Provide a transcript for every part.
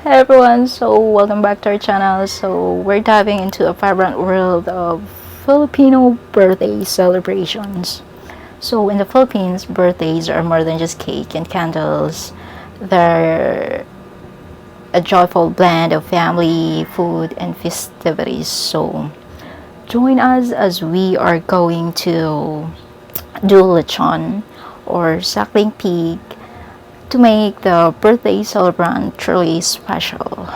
Hey everyone, so welcome back to our channel. So we're diving into a vibrant world of Filipino birthday celebrations. So in the Philippines, birthdays are more than just cake and candles. They're a joyful blend of family, food, and festivities. So join us as we are going to do lechon or suckling pig to make the birthday celebrant truly special.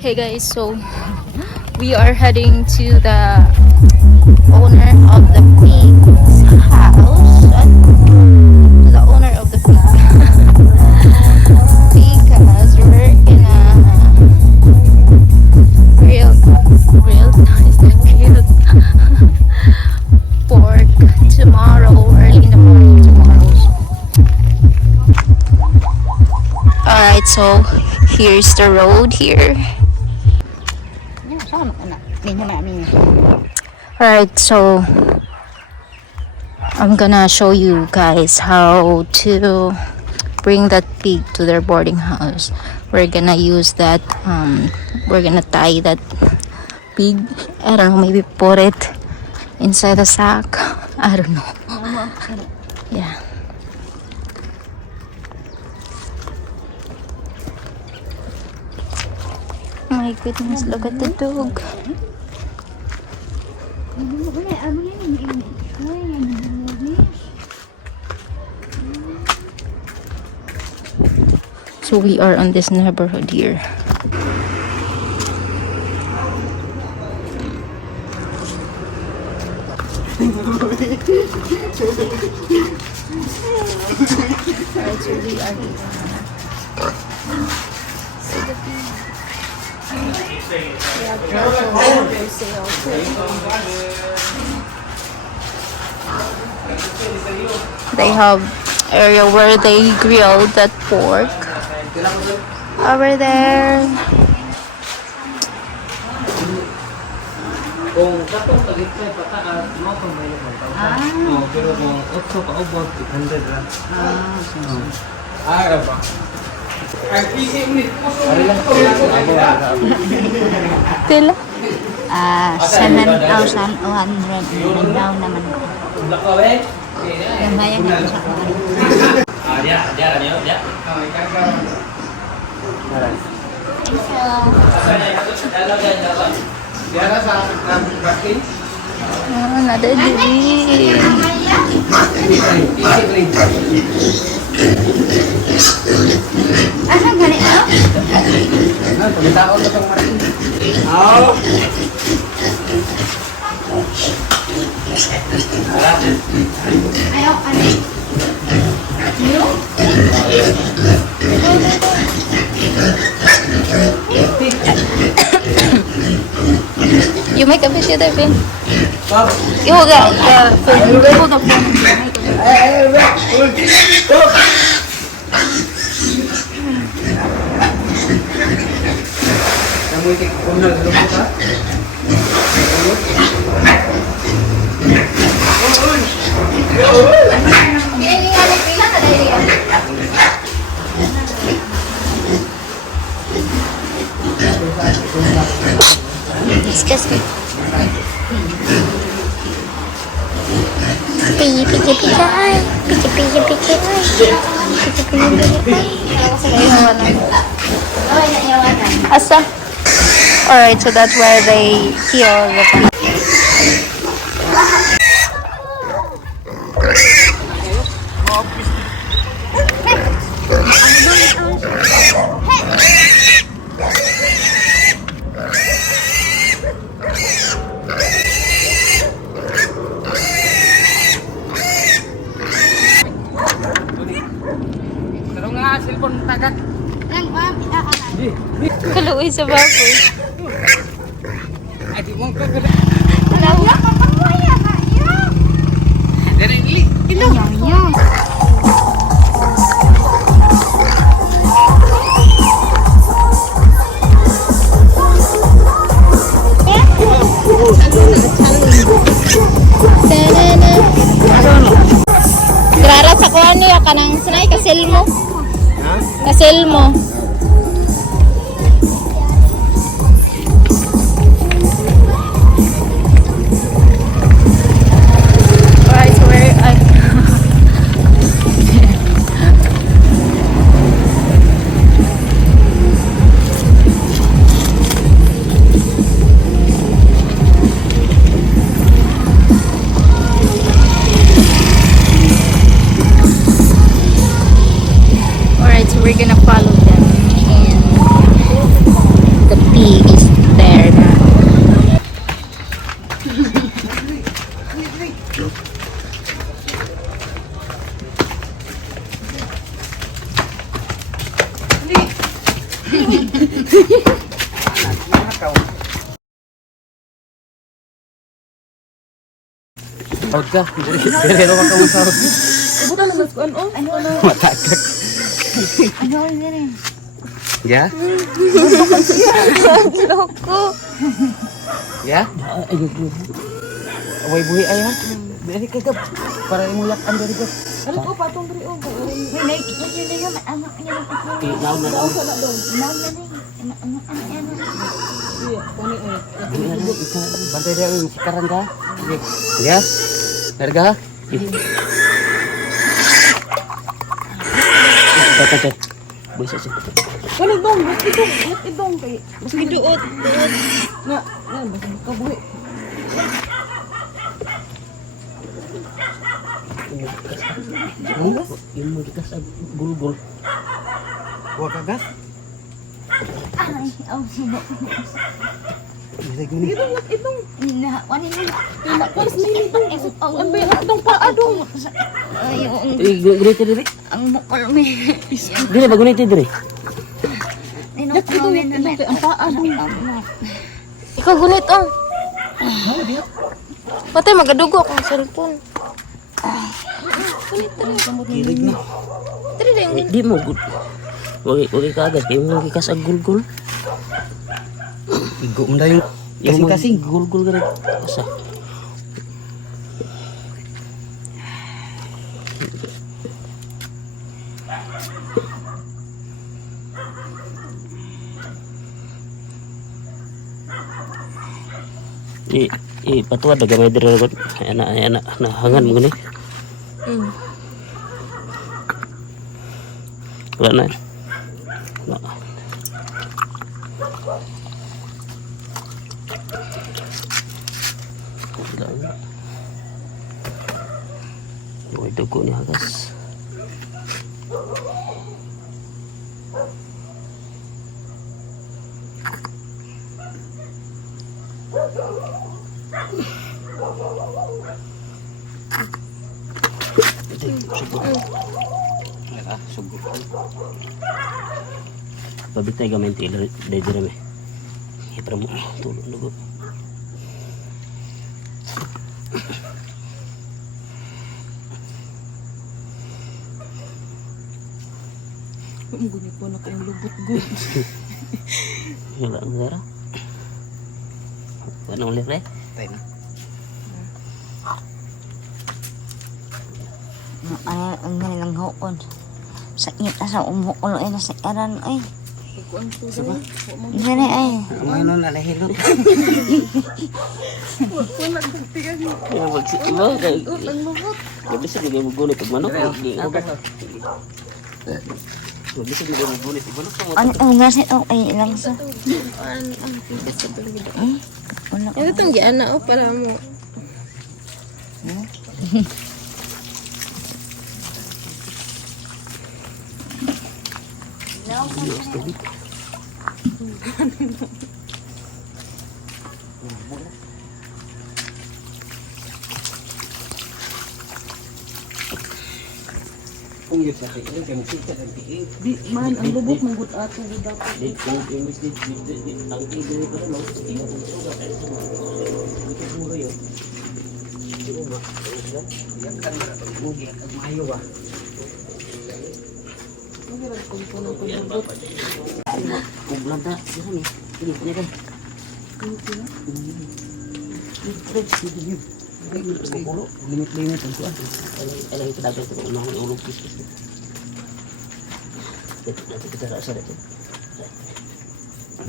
Hey guys, so we are heading to the owner of the pig's house. To the owner of the pig. Because we're gonna grill, is that grilled pork tomorrow, early in the morning tomorrow. Alright, so here's the road here. Alright, so I'm gonna show you guys how to bring that pig to their boarding house. We're gonna use that, we're gonna tie that pig, I don't know, maybe put it inside a sack, I don't know. Yeah. My goodness, look at the dog. So we are on this neighborhood here. Alright, so we are here. They have area where they grill that pork over there. Kung katong tagitay pataas, mo kung may pero kung 8 pa ubod, 800 ra. Ba? Ang easy unit po so Pila? 7,100 daw naman ko. Yung bayan na sa Nadadiri. Asa gani ah? Pagkataon na itong marin. Oo. Ayaw, ano? Yo? You make a video there, Ben. Bob. You hold the phone. You hold the phone. Namuitik kung naglupo ka? Pila ka dahil yan? Excuse me. Pigi, pigi, pigi, ay. Pigi, pigi, pigi, ay. Pigi, pigi, pigi, ay. Asa? Alright, so that's where they kill the sa baboy. Adi mo ka ka. Grarat sa kuha niya ka ng sanay kasil mo. Ha? Kasil mo. Alright, so where I Alright, so we're gonna follow them and the pig is there now. Out ka. Dire ro ka usap. Buta lang mas kuan oh. Matakak. Ano ini? Ya? Loko. Ya? Away buhi ay ha. Dari ka ka para imuyakan dari ka. Ano ko patong diri oh. May naik niya niya yung anak niya lang ako. Naon na daw. Naon na ni. Anak ano. Iya, kani eh. Bantay dia sikaran ka. Ya? Harga? Tata. Bisa sih. Kani dong, buti dong kay. Mas giduot. Na, basta kabuhi. Yung mo kita sa gulgul. Kuha ka gas? Ay, oh, sino? Bisa gini. Itong na, wani mo. Na, paras na ini dong. Ang bay atong paa dong. Ayong Gunit diri. ang mukol mi. Diri ba gunit diri? Nino ko na na. Ang paa dong. Ikaw gunit oh. Patay magadugo akong cellphone. Kilig na. Tiri na yung Di mo gud. Wagi ka agas kay mo ka sa gulgul. Igo mo dayon. Kasing-kasing gulgul ka asa. Patuwa daga may diri gud. Ana nahangan mo gani. Wala na. May dugo ni hagas. Pabitay gamay tayo dahil me. Hipra mo tulog dugo. Guni po na kayong lubot good. Wala ang gara. Wala ulit re. Tayo na. Ay, ang nilang hukon. Sakit na sa umukol ay nasa karan ay. Gani ay. Ang ano nalahilot. Wala gagtigan mo. Yung magsikibaw. Ang lubot. Mabisa di mo gunit pag manok. Mabisa di mo gunit pag manok. Ang nasi oh ay ilang sa. ang tigas sa tuloy. Wala. Ito itong giana oh para mo. Kung yun sa tiil, kaya magsikat ang tiil. Di man ang lubot mong gut ato gud dapat. Dito, imbis dito, ang tiil ko rin, tiil ko sugat. Dito puro yun. Dito ba? Yan ka na, mugi at mayo ba? Magirag kung puno ko Yan lubot. ba? Kublan ta, yan eh. Sige, yan. Limit-limit ang kuwan. Alam ito dapat ito kung mahal ulog kis-kis. Dito kita rasa dito.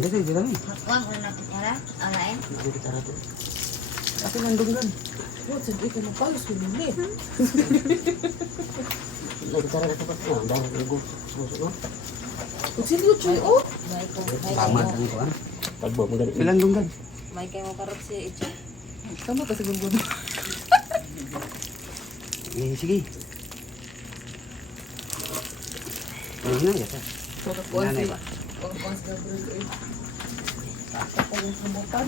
Dito, dito lang. Wag mo na kitara. Alain. Dito kita rasa. Ako nandun gan. What sa ito mo palos ko ni. Dito kita rasa dapat ko. Dahil ugo. Suso. Kung sino choy oh. Tama ang kuwan. Pagbo mo ganito. Ilang dunggan? May kay mo karot si Icho. Kamu kasi gunggun. Eh, sige. Ano na yata? Nanay ba? Pagkuhan sa Gabriel eh. Ako yung sumutan.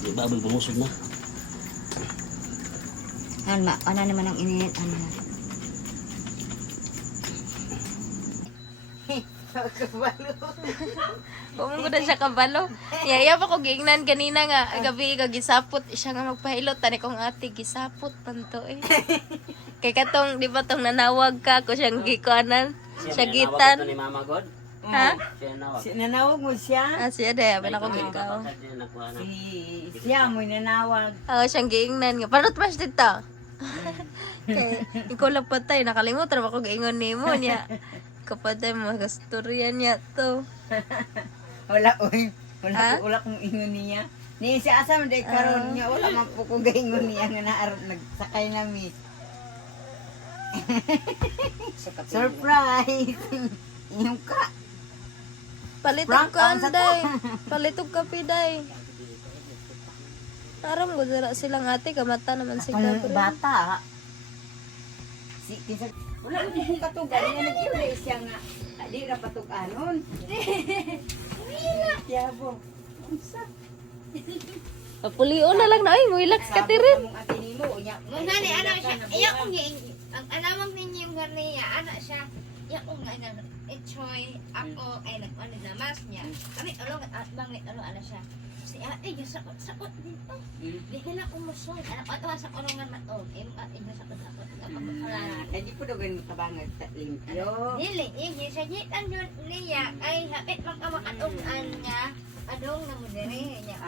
Di ba abay bumusod na? Ano naman ang init? Ano na? Kung ko na siya kabalo. Yaya pa ko giingnan kanina nga gabi ka gisapot siya nga magpahilot tani kong ate gisapot panto eh. Kay katong di ba tong nanawag ka ko siyang gikuanan. Siya gitan. Ni Mama God? Ha? Siya nawag. Nanawag mo siya? Ah siya de abin ako gikaw. Siya mo nanawag. Ah siyang giingnan nga parot mas dito. Kay ikaw lang patay nakalimutan ako giingon nimo niya. Kapatay mo kasturyan niya to. Wala oy. Ha? Wala kong ingon niya. Ni siya asa man day karon niya wala man po kong gaingon niya nga nagsakay nami. Surprise. Yung ka. Palitog Prank ka ang sa to. anday. Palitog ka piday. Aram ko dira silang ate kamata naman si Ang Gabriel. bata. Si kisa wala mo kong katugan nga nag-iulay siya nga. Di ra patuganon. Yabo. Unsa? Papulio na lang na ay mo relax ka tirin. Ang ate nimo nya. Ngani ano siya? Iya ko ang anamang ninyo nga niya ana siya. Iya ko nga nang enjoy ako ay nag-ano na mas niya. Kami along at bangit ano ana siya. Si ate yung sakot dito. Di nila umusoy. Ano sa kulungan matog. Imo at inyo sakot ako. Hindi po daw ganun kabangag sa limpyo. Dili, yung sa jitan yun niya ay hapit magkamakatugan nga adong na mo diri niya.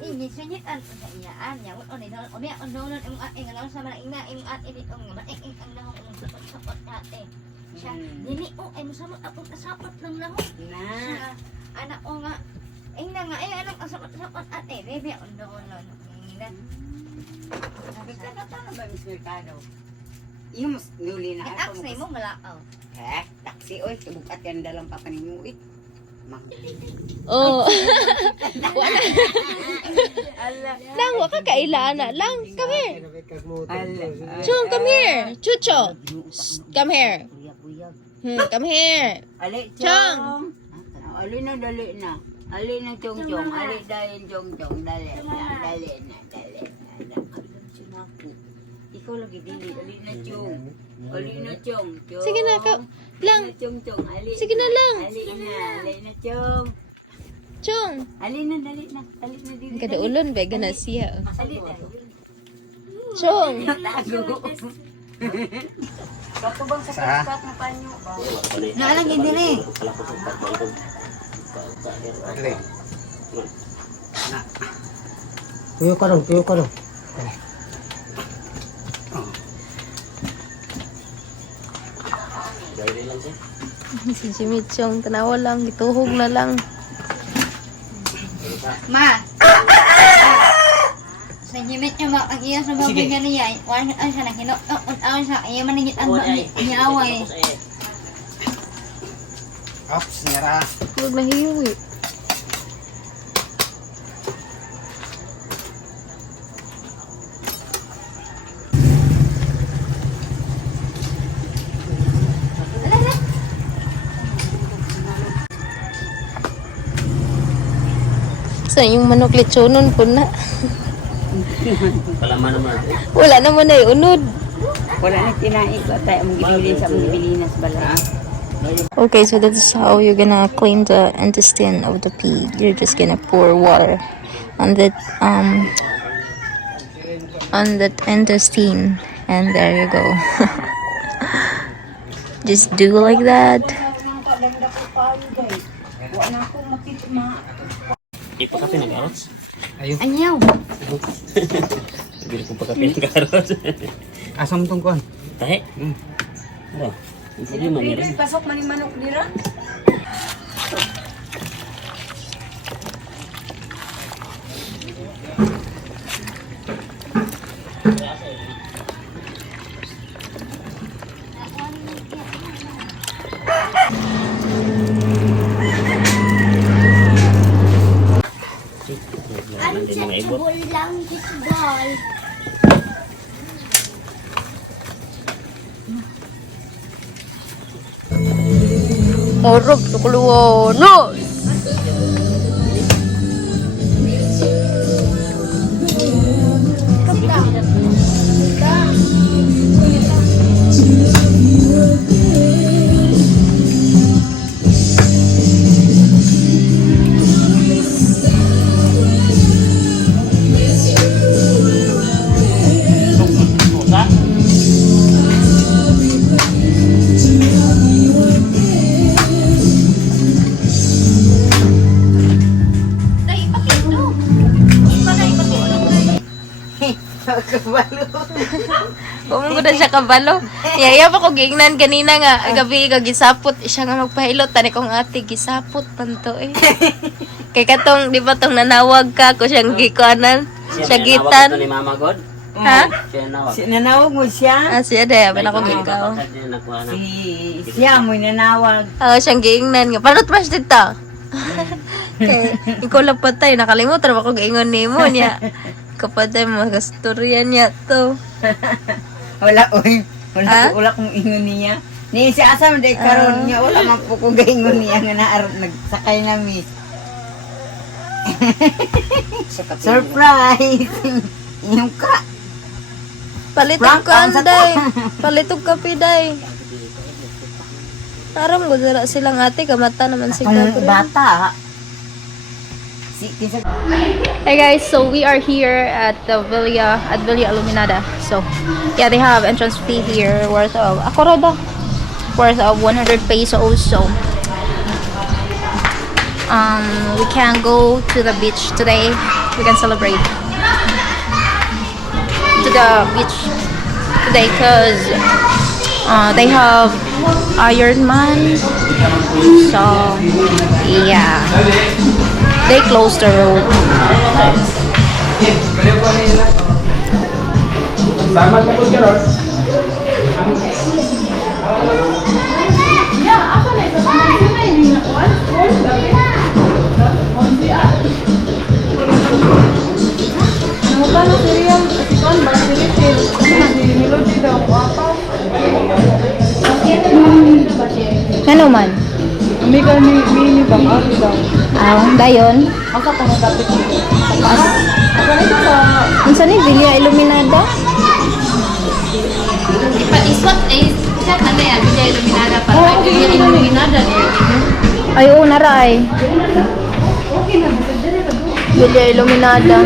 Ini sa jitan sa iyaan niya. Unya unonon ang ating alam sa mga ina ang ating itong maing ang lahong ang sapot ate. Siya dili o ay mosamot ako kasapot ng lahong. Na. Siya anak o nga na nga ay anong kasapot ate. Baby unonon. Nagkakatano ba Miss Mercado? Yung mas nuli na Ax na mo malakaw. Taxi oy, tubukat yan dalang papanimuit. Oh. Lang wa ka kailana lang. Come here. Chung, come here. Chucho. Come here. Come here. Ali, Chong. Chong. Ali na, dali na. Ali na, Chong Chong. Ali dahil Chong Chong. Dali na, dali na, dali na. Ikaw lagi dili. Ali na, Chong. Ali na, Chong. Chong. Sige na, lang. Ali na, Chong Chong. Ali Sige na lang. Ali na, ali na, Chong. Chung. Ali na, dali na. Ali na, dili. Kada ulon ba na siya. Ali na. Chung. Tago. Katubang sa pagkat na panyo. Naalang yun dili. Tuyo ka ron, tuyo ka ron. Gawin lang siya. Si Jimmy Chung, tanawa lang, gituhog na lang. Ma! Sa himit niya ma, ang iya sa baboy niya niya, wala ang siya nakino, ang siya, iya maningit ang niya away. Ops, nira. Huwag na hiwi. Sa yung manok lechonon po na. Palaman naman. Wala naman na unod. Wala na tinaik ko tayo mong gibilin sa mong gibilinas bala. Okay, so that's how you're gonna clean the intestine of the pig. You're just gonna pour water on that intestine, and there you go. Just do like that. Ipakape ng carrots. Anyaw. Bili ko pakape ng carrots. Asam tungkon. Tahe. Ano? Ang problema niya rin. Pasok man yung manok dira. Hindi mga ibot. Lang dito ball. Orog, tukuluwa, no! Bumunggo na siya kabalo. Yaya pa ko giingnan kanina nga gabi gisapot siya nga magpahilot tani kong ate gisapot panto eh. Kay katong di ba tong nanawag ka ko siyang gikuanan. Siya gitan. Ni Mama God. Ha? Siya nawag. Nanawag mo siya? Ah, siya de ba na ko gigaw. Siya mo nanawag. Ah, siyang giingnan nga. Panot mas dito. Kay ikaw lang patay nakalimutan ba ko giingon nimo niya. Kapatay mga storya niya to. Wala oy. Ha? Wala kong ingon niya. Ni siya asa man day karon niya wala man po ko gaingon niya nga naarot nagsakay nami. Surprise. Yung ka. Palitog Prank ka ang anday. Palitog ka piday. Aram ko dira silang ate kamata naman si Ang Gabriel. bata. Si kinsa Hey guys, so we are here at the Villa Illuminada. So yeah, they have entrance fee here worth of 100 pesos. So we can go to the beach today. We can celebrate to the beach today because they have Iron Man. So yeah, they closed the road. Ano man? Amiga ni bang ari daw. Dayon. Asa ko nang dapat dito. Unsa ni Villa Illuminada? Iswat is chat ano yan, Villa Illuminada para Villa Illuminada. Ay, oo, naray. Villa Illuminada.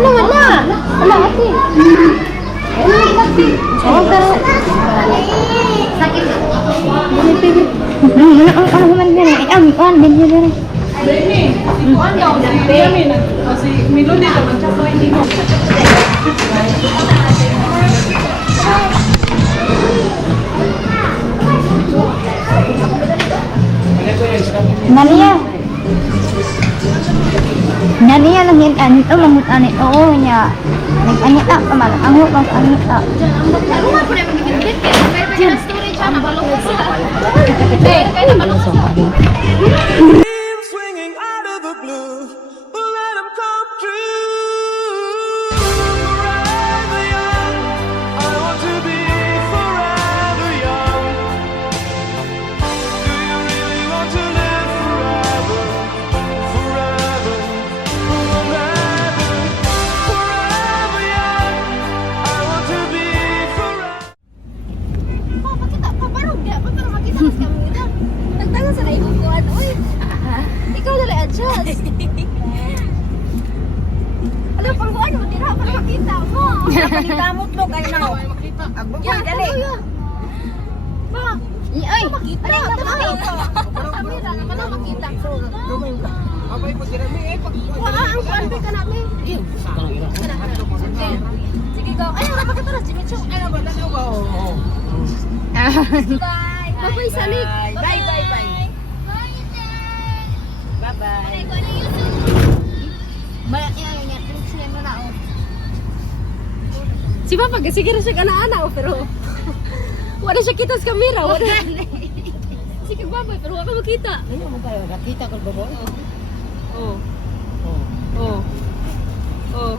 Ano wala? Wala ate. Oh, pero Sakit. ano man din eh. Ang din yun. Dini, kuan daw si Yami na si Melody naman siya ko hindi mo. Naniya. Naniya lang yun langut ani. Oo niya. Nag-ani ta pamal. Ang hupang ani ta. Ano nga po na mag-ibigit kaya may pagkira storage siya nakalungkot sa. Kaya nakalungkot sa. Swinging out of the blue, let 'em come true. Forever young, I want to be forever young. Do you really want to live Ikaw dali adjust. Alam, pag ano, tira, para makita mo. Panikamot lo kay na. Agbugoy dali. Pa, ay, makita. Ay, makita. Kamera naman na makita. Abay pag ginami eh pag Wala, ang kalbi ka namin. kanang ira. Sige, go. Ay, napakita na. Sige, chok. Ano ba tanaw ba? Oo. Bye. Bye-bye, Salik. Bye bye bye. Bye bye. Bayak niya yung Netflix niya mo na, oh. Si Papa, sige na siya kana-ana, pero wala siya kita sa kamera. Wala. Sige, Papa, pero wala ka makita. Ano mo tayo? Nakita ko ba? Oh. Oo. Oh. Oh.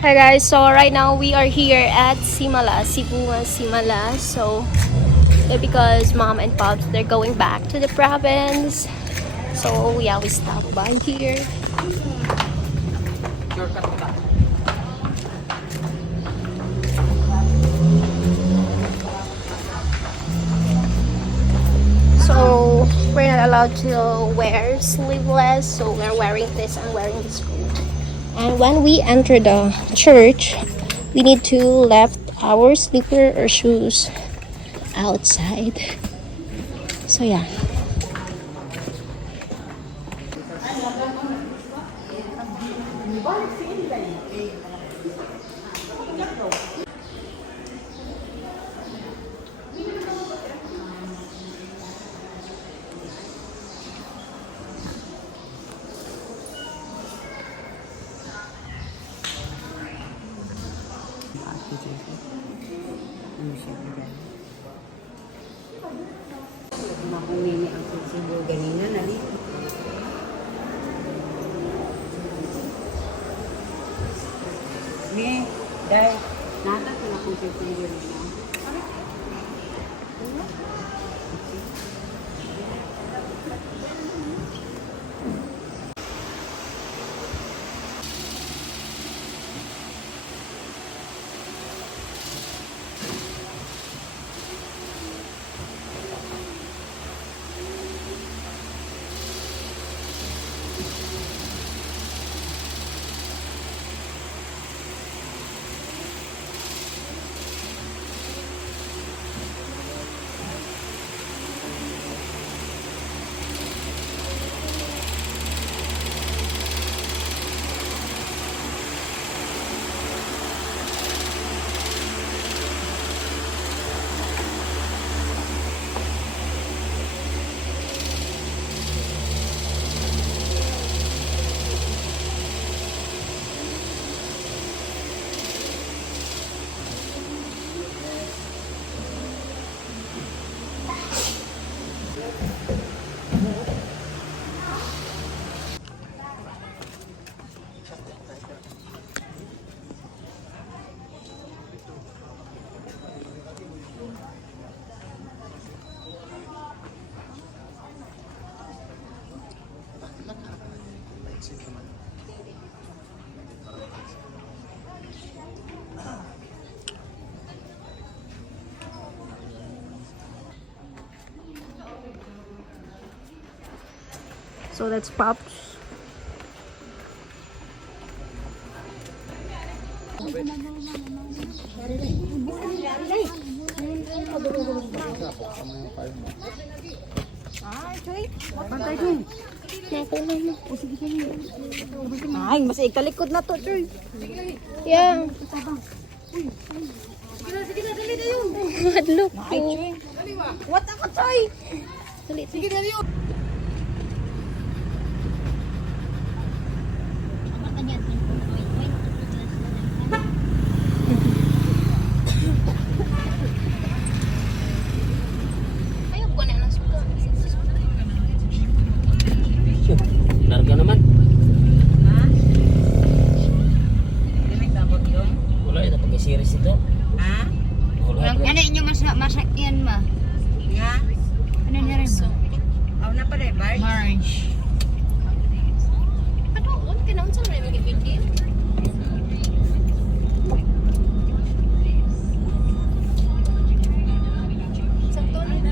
Hi guys, so right now we are here at Simala, Cebu, Simala. So because mom and pops, they're going back to the province. So yeah, we stopped by here. Shortcut ka. So we're not allowed to wear sleeveless, so we're wearing this and wearing this coat. And when we enter the church, we need to left our slipper or shoes outside. So yeah. Makumini ang susubo ganina nali. Ni, dai, nata ko na kung susubo na. So that's Pops. Ay, mas ikalikod na to, Choy. Yeah. Madlok ko. What ako, Choy? Larga naman. Ha? Hindi nagtabot doon? Wala ito pag-series ito. Ha? Wala ito. Ano yung masakyan ma? Nga? Ano na rin ba? Aw na pala, Bart. March. Ano? Ano kinaon sa mga video? Sakto na.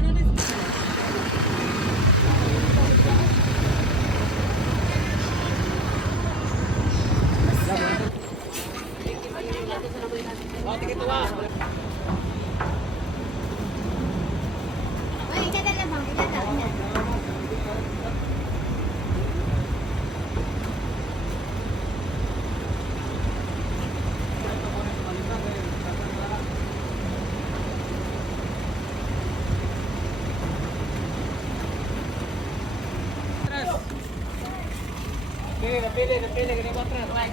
napili, ganito, try.